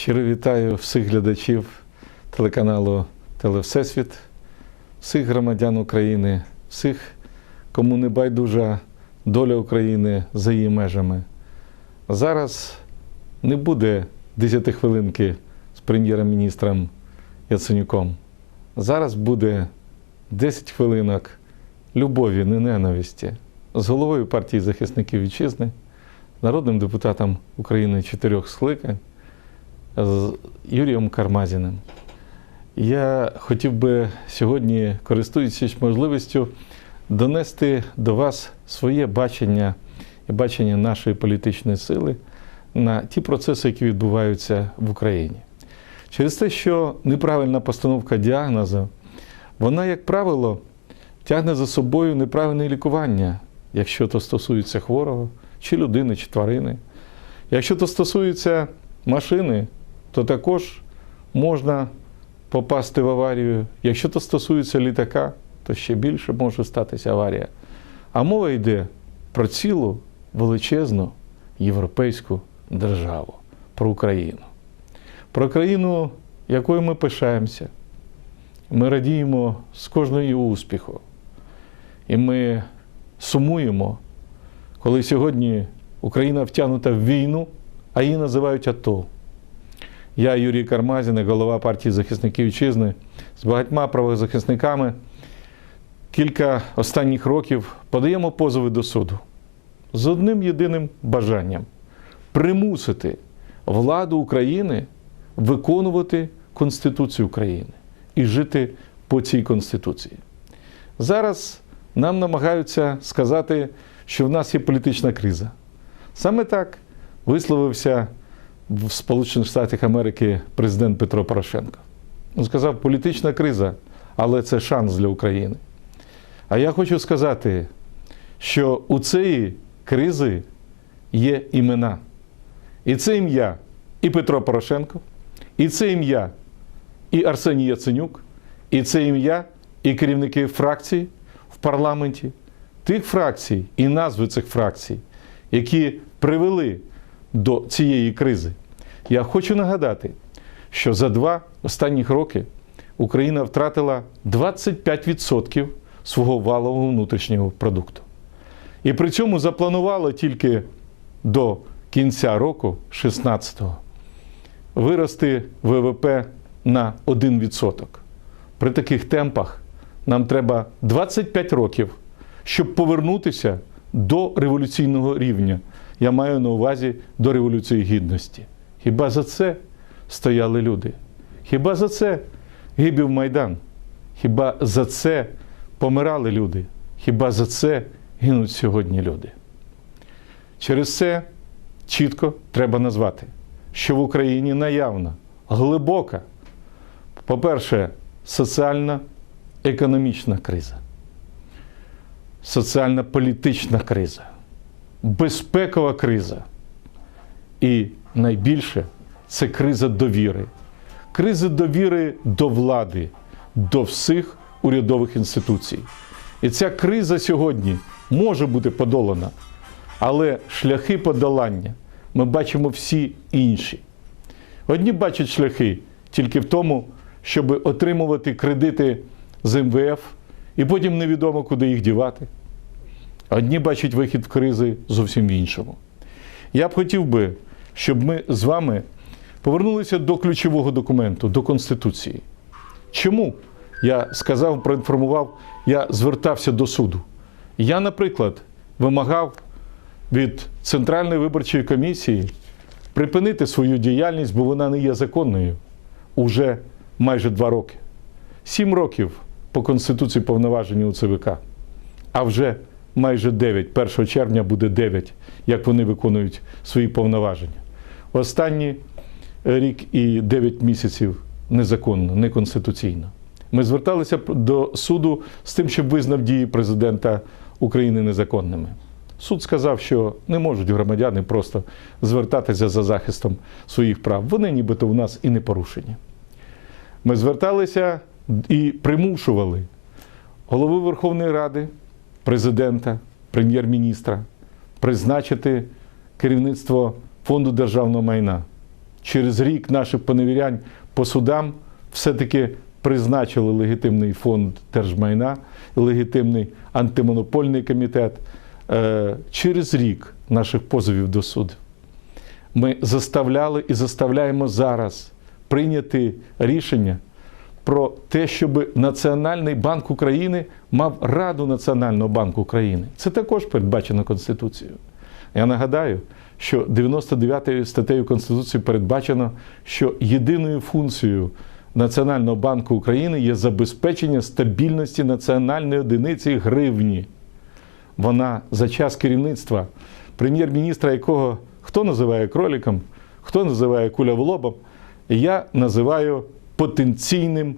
Щиро вітаю всіх глядачів телеканалу Телевсесвіт, всіх громадян України, всіх, кому не байдужа доля України за її межами. Зараз не буде 10 хвилинки з прем'єром-міністром Яценюком. Зараз буде 10 хвилинок любові, не ненависті з головою партії захисників вітчизни, народним депутатом України чотирьох скликань з Юрієм Кармазіним. Я хотів би сьогодні, користуючись можливістю, донести до вас своє бачення і бачення нашої політичної сили на ті процеси, які відбуваються в Україні. Через те, що неправильна постановка діагнозу, вона, як правило, тягне за собою неправильне лікування, якщо то стосується хворого, чи людини, чи тварини. Якщо то стосується машини, то також можна попасти в аварію. Якщо то стосується літака, то ще більше може статися аварія. А мова йде про цілу величезну європейську державу, про Україну. Про країну, якою ми пишаємося. Ми радіємо з кожного її успіху. І ми сумуємо, коли сьогодні Україна втягнута в війну, а її називають АТО. Я, Юрій Кармазін, голова партії захисників вітчизни, з багатьма правозахисниками кілька останніх років подаємо позови до суду з одним єдиним бажанням примусити владу України виконувати Конституцію України і жити по цій Конституції. Зараз нам намагаються сказати, що в нас є політична криза. Саме так висловився в Сполучених Штатах Америки президент Петро Порошенко. Він сказав, політична криза, але це шанс для України. А я хочу сказати, що у цієї кризи є імена. І це ім'я і Петро Порошенко, і це ім'я і Арсеній Яценюк, і це ім'я і керівники фракцій в парламенті, тих фракцій і назви цих фракцій, які привели до цієї кризи. Я хочу нагадати, що за два останніх роки Україна втратила 25% свого валового внутрішнього продукту. І при цьому запланувала тільки до кінця року, 16-го, вирости ВВП на 1%. При таких темпах нам треба 25 років, щоб повернутися до революційного рівня. Я маю на увазі до Революції Гідності. Хіба за це стояли люди? Хіба за це гибів Майдан? Хіба за це помирали люди? Хіба за це гинуть сьогодні люди? Через це чітко треба назвати, що в Україні наявна, глибока, по-перше, соціальна економічна криза, соціальна політична криза, безпекова криза. І найбільше це криза довіри. Криза довіри до влади, до всіх урядових інституцій. І ця криза сьогодні може бути подолана, але шляхи подолання ми бачимо всі інші. Одні бачать шляхи тільки в тому, щоб отримувати кредити з МВФ, і потім невідомо, куди їх дівати. Одні бачать вихід в кризи зовсім в іншому. Я б хотів би, щоб ми з вами повернулися до ключового документу, до Конституції. Чому я сказав, проінформував, я звертався до суду? Я, наприклад, вимагав від Центральної виборчої комісії припинити свою діяльність, бо вона не є законною уже майже два роки. Сім років по Конституції повноважені у ЦВК, а вже майже 9, 1 червня буде 9, як вони виконують свої повноваження. Останні рік і 9 місяців незаконно, неконституційно. Ми зверталися до суду з тим, щоб визнав дії президента України незаконними. Суд сказав, що не можуть громадяни просто звертатися за захистом своїх прав. Вони нібито у нас і не порушені. Ми зверталися і примушували голови Верховної Ради, президента, прем'єр-міністра призначити керівництво фонду державного майна. через рік наших поневірянь по судам все-таки призначили легітимний фонд держмайна, легітимний антимонопольний комітет. Е, Через рік наших позовів до суду ми заставляли і заставляємо зараз прийняти рішення про те, щоб Національний банк України мав Раду Національного банку України. Це також передбачено Конституцією. Я нагадаю, що 99 статтею Конституції передбачено, що єдиною функцією Національного банку України є забезпечення стабільності національної одиниці гривні. Вона за час керівництва прем'єр-міністра, якого хто називає кроліком, хто називає куляволобом, я називаю потенційним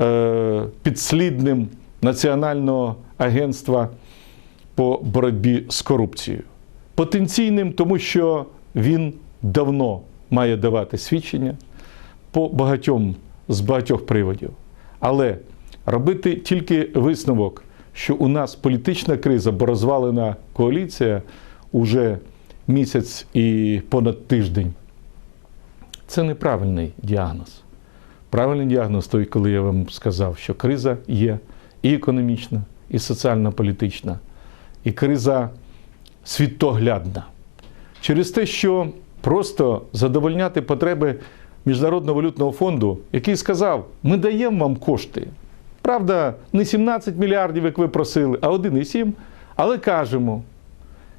е, підслідним Національного агентства по боротьбі з корупцією. Потенційним, тому що він давно має давати свідчення по багатьом з багатьох приводів. Але робити тільки висновок, що у нас політична криза, бо розвалена коаліція уже місяць і понад тиждень. Це неправильний діагноз. Правильний діагноз той, коли я вам сказав, що криза є і економічна, і соціально-політична, і криза світоглядна. Через те, що просто задовольняти потреби Міжнародного валютного фонду, який сказав, ми даємо вам кошти. Правда, не 17 мільярдів, як ви просили, а 1,7. Але кажемо,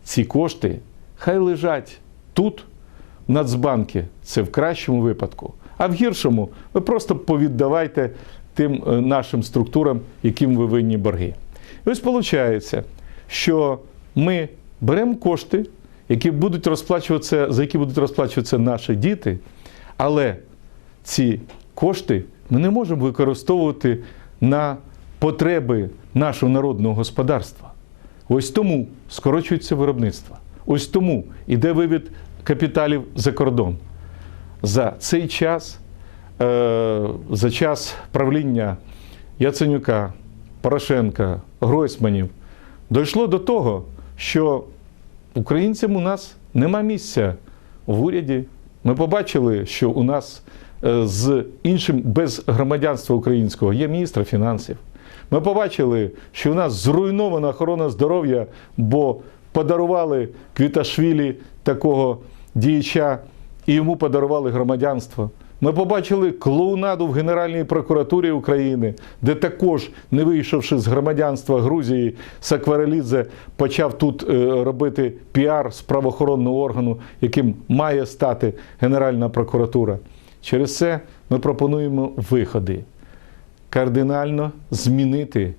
ці кошти хай лежать тут, в Нацбанкі, це в кращому випадку. А в гіршому ви просто повіддавайте тим е, нашим структурам, яким ви винні борги. І ось виходить, що ми беремо кошти, які будуть розплачуватися, за які будуть розплачуватися наші діти, але ці кошти ми не можемо використовувати на потреби нашого народного господарства. Ось тому скорочується виробництво. Ось тому йде вивід капіталів за кордон. За цей час, е, за час правління Яценюка, Порошенка, Гройсманів, дійшло до того, що українцям у нас нема місця в уряді. Ми побачили, що у нас е, з іншим без громадянства українського є міністр фінансів. Ми побачили, що у нас зруйнована охорона здоров'я, бо подарували Квіташвілі такого діяча і йому подарували громадянство. Ми побачили клоунаду в Генеральній прокуратурі України, де також, не вийшовши з громадянства Грузії, Сакварелідзе почав тут е, робити піар з правоохоронного органу, яким має стати Генеральна прокуратура. Через це ми пропонуємо виходи кардинально змінити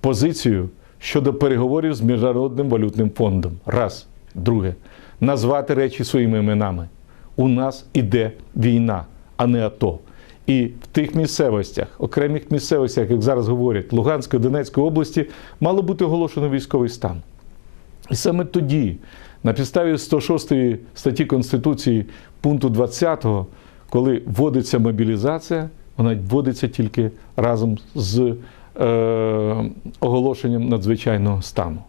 позицію щодо переговорів з Міжнародним валютним фондом. Раз. Друге, назвати речі своїми іменами. У нас іде війна, а не АТО. І в тих місцевостях, окремих місцевостях, як зараз говорять, Луганської, Донецької області, мало бути оголошено військовий стан. І саме тоді, на підставі 106 статті Конституції пункту 20, коли вводиться мобілізація, вона вводиться тільки разом з е, оголошенням надзвичайного стану.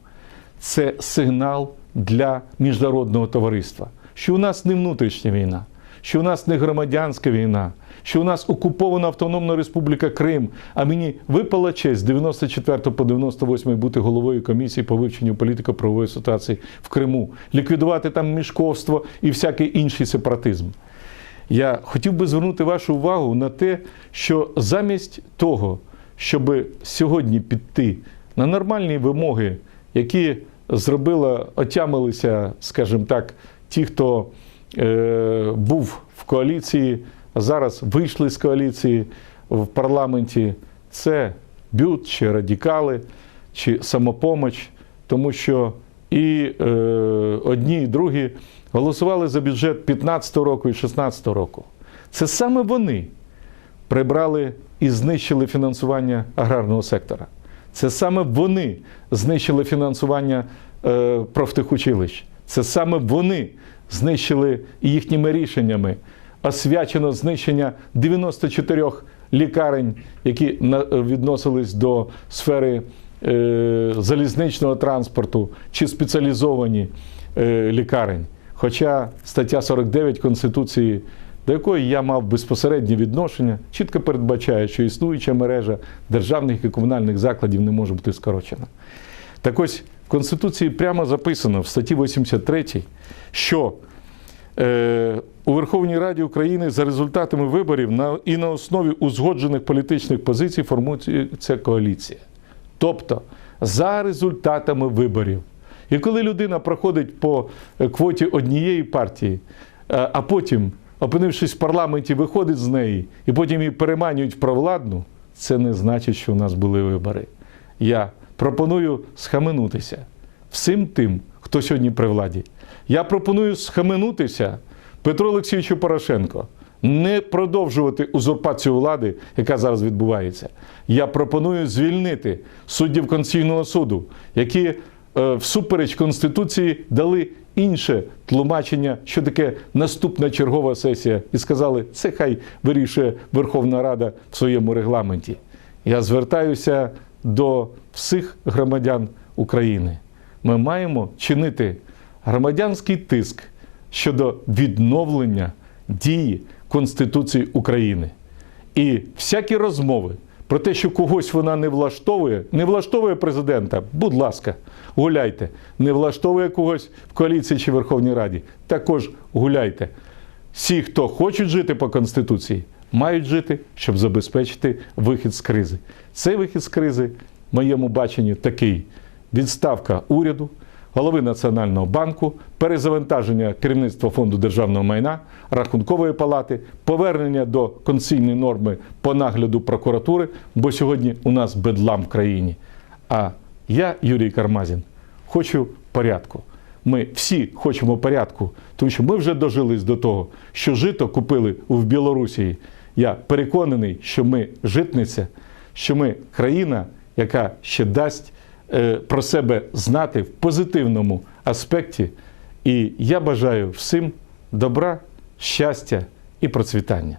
Це сигнал для міжнародного товариства, що у нас не внутрішня війна, що у нас не громадянська війна, що у нас окупована Автономна Республіка Крим, а мені випала честь з 94 по 98 бути головою комісії по вивченню політико-правової ситуації в Криму, ліквідувати там мішковство і всякий інший сепаратизм. Я хотів би звернути вашу увагу на те, що замість того, щоб сьогодні піти на нормальні вимоги, які зробила, отямилися, скажімо так, ті, хто був в коаліції, зараз вийшли з коаліції в парламенті, це бют чи радикали, чи самопомоч, тому що і е, одні, і другі голосували за бюджет 15 року і 16 року. Це саме вони прибрали і знищили фінансування аграрного сектора. Це саме вони знищили фінансування е, профтехучилищ. Це саме вони знищили їхніми рішеннями. Освячено знищення 94 лікарень, які відносились до сфери е, залізничного транспорту чи спеціалізовані е, лікарень. Хоча стаття 49 Конституції до якої я мав безпосереднє відношення, чітко передбачає, що існуюча мережа державних і комунальних закладів не може бути скорочена. Так ось в Конституції прямо записано в статті 83, що е, у Верховній Раді України за результатами виборів на, і на основі узгоджених політичних позицій формується коаліція. Тобто за результатами виборів. І коли людина проходить по е, квоті однієї партії, е, а потім, опинившись в парламенті, виходить з неї і потім її переманюють в провладну, це не значить, що у нас були вибори. Я пропоную схаменутися всім тим, хто сьогодні при владі. Я пропоную схаменутися Петру Олексійовичу Порошенко, не продовжувати узурпацію влади, яка зараз відбувається. Я пропоную звільнити суддів Конституційного суду, які е, всупереч Конституції дали інше тлумачення, що таке наступна чергова сесія, і сказали, це хай вирішує Верховна Рада в своєму регламенті. Я звертаюся до всіх громадян України. Ми маємо чинити громадянський тиск щодо відновлення дії Конституції України. І всякі розмови про те, що когось вона не влаштовує, не влаштовує президента, будь ласка, гуляйте. Не влаштовує когось в коаліції чи Верховній Раді, також гуляйте. Всі, хто хочуть жити по Конституції, мають жити, щоб забезпечити вихід з кризи. Цей вихід з кризи, моєму баченні, такий: відставка уряду, голови Національного банку, перезавантаження керівництва фонду державного майна, рахункової палати, повернення до конституційної норми по нагляду прокуратури, бо сьогодні у нас бедлам в країні. А я, Юрій Кармазін, хочу порядку. Ми всі хочемо порядку, тому що ми вже дожились до того, що жито купили в Білорусі. Я переконаний, що ми житниця, що ми країна, яка ще дасть е, про себе знати в позитивному аспекті. І я бажаю всім добра, щастя і процвітання.